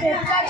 对。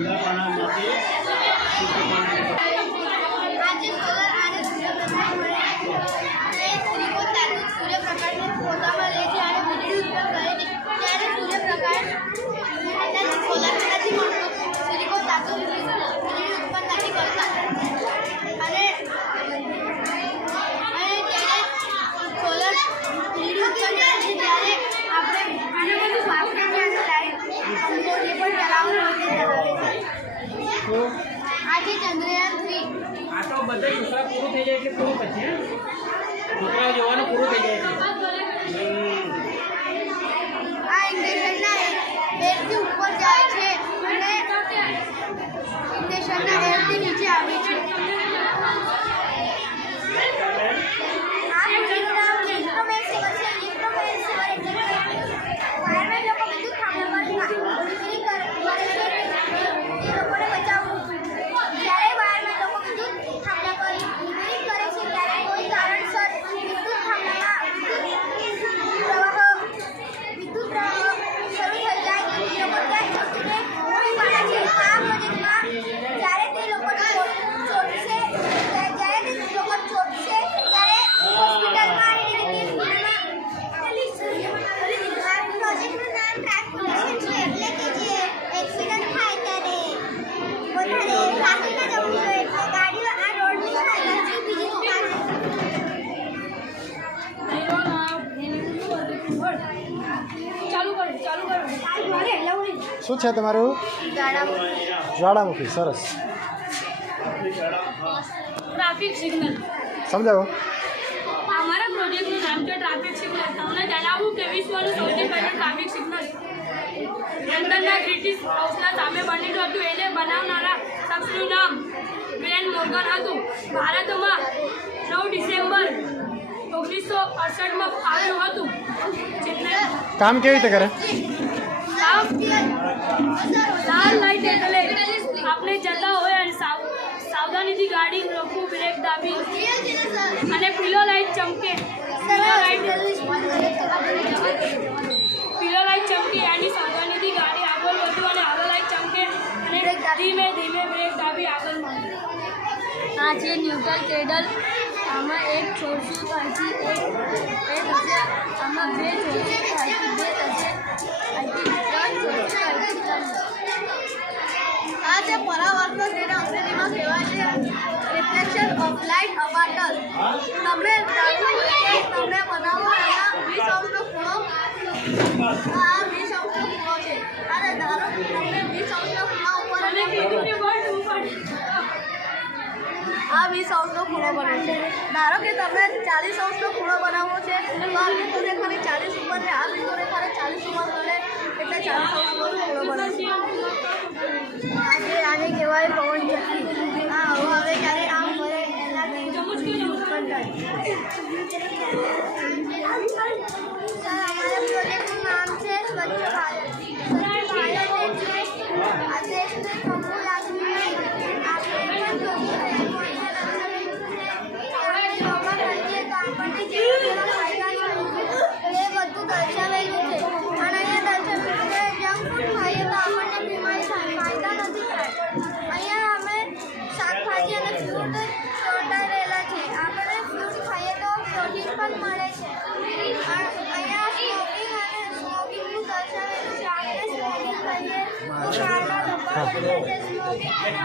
ঠান্ডা পানা মাটি આજે ચંદ્રયાન થ્રી આ તો બધા છોકરા પૂરું થઈ જાય એટલે પૂરું પછી? છોકરાઓ જોવાનું પૂરું થઈ જાય આ ઇન્ડેશનના એરથી ઉપર જાય છે અને ઇન્ડેશનના એરથી નીચે આવે છે આ મૂવીનું નામ ઇલેક્ટ્રોમેન સેવર છે ઇલેક્ટ્રોમેન સેવર એટલે ફાયરમેન લોકો બધું થાંભલા પર રિપેરિંગ કરે છે એ લોકોને બચાવવું જ્યારે વાયરમેન લોકો બધું થાંભલા પર રિપેરિંગ કરે છે ત્યારે કોઈ કારણસર વિદ્યુત થાંભલામાં વિદ્યુત પ્રવાહ વિદ્યુત પ્રવાહ શરૂ થઈ જાય તો તે લોકો ત્યાં છોડીને પૂરી પાડે છે આ પ્રોજેક્ટમાં જ્યારે તે લોકોને છોડ- છોડશે ત્યારે જ્યારે તે લોકો છોડશે ત્યારે હોસ્પિટલમાં અને રિપેરિંગમાં આ પ્રોજેક્ટનું નામ ટ્રાન્સપોર્ટેશન છે એટલે કે જે એક્સિડન્ટ થાય ત્યારે વધારે ટ્રાફિક ના જવું જોઈએ એટલે ગાડીઓ આ રોડની હાલત બીજી દુકાન ચાલુ કરો ચાલુ કરો શું છે તમારું? જ્વાળામુખી સરસ. Traffic signal. સમજાવો. અમારા પ્રોજેક્ટનું નામ છે ટ્રાફિક સિગ્નલ. તમને જણાવું કે વિશ્વનું સૌથી પહેલું ટ્રાફિક સિગ્નલ. લંડનના બ્રિટિશ હાઉસના સામે બનેલું હતું. એને બનાવનારા શખ્સનું નામ ગ્રેન મોર્ગન હતું. ભારતમાં નવ ડિસેમ્બર ઓગણીસો અડસઠમાં આવ્યું હતું. કામ કેવી રીતે કરે? લાલ લાઈટ એટલે આપણે જતા હોય અને સાવ, સાવધાનીથી ગાડી રોકવું બ્રેક દાબી. અને પીલો લાઈટ ચમકે. પીલો લાઈટ ચમકે, એની સાવધાનીથી ગાડી આગળ વધુ અને આગળ લાઈટ ચમકે. અને ધીમે ધીમે બ્રેક દાબી આગળ માંડે આ છે ન્યુટ્રલ કેડલ આમાં એક છોડશું, અહીંથી એક આમાં બે છોડશું અહીંથી બે થશે અહીંથી ત્રણ છોડશું અહીંથી ત્રણ આ છે પરાવર્તન જેને કહેવાય છે રિફ્લેક્શન ઓફ લાઇટ અવાટર તમને તમને બનાવો એના વીસ અંશનો ખૂણો. આ વીસ અંશનો ખૂણો છે. અને ધારો તમને વીસ અંશનો આ વીસ અંશનો ખૂણો બને છે. ધારો કે તમને ચાલીસ અંશનો ખૂણો બનાવવો છે. તો આ ખાલી ચાલીસ ઉપર આ નામ છે સ્વચ્છ ભારત ભારત એટલે પણ મળે છે. અહીંયા સ્મોકિંગ અને સ્મોકિંગનું દર્શાવેલું છે. આપણે સ્મોકિંગ કરીએ તો કારમાં ધબ્બા પડે છે. સ્મોકિંગ અને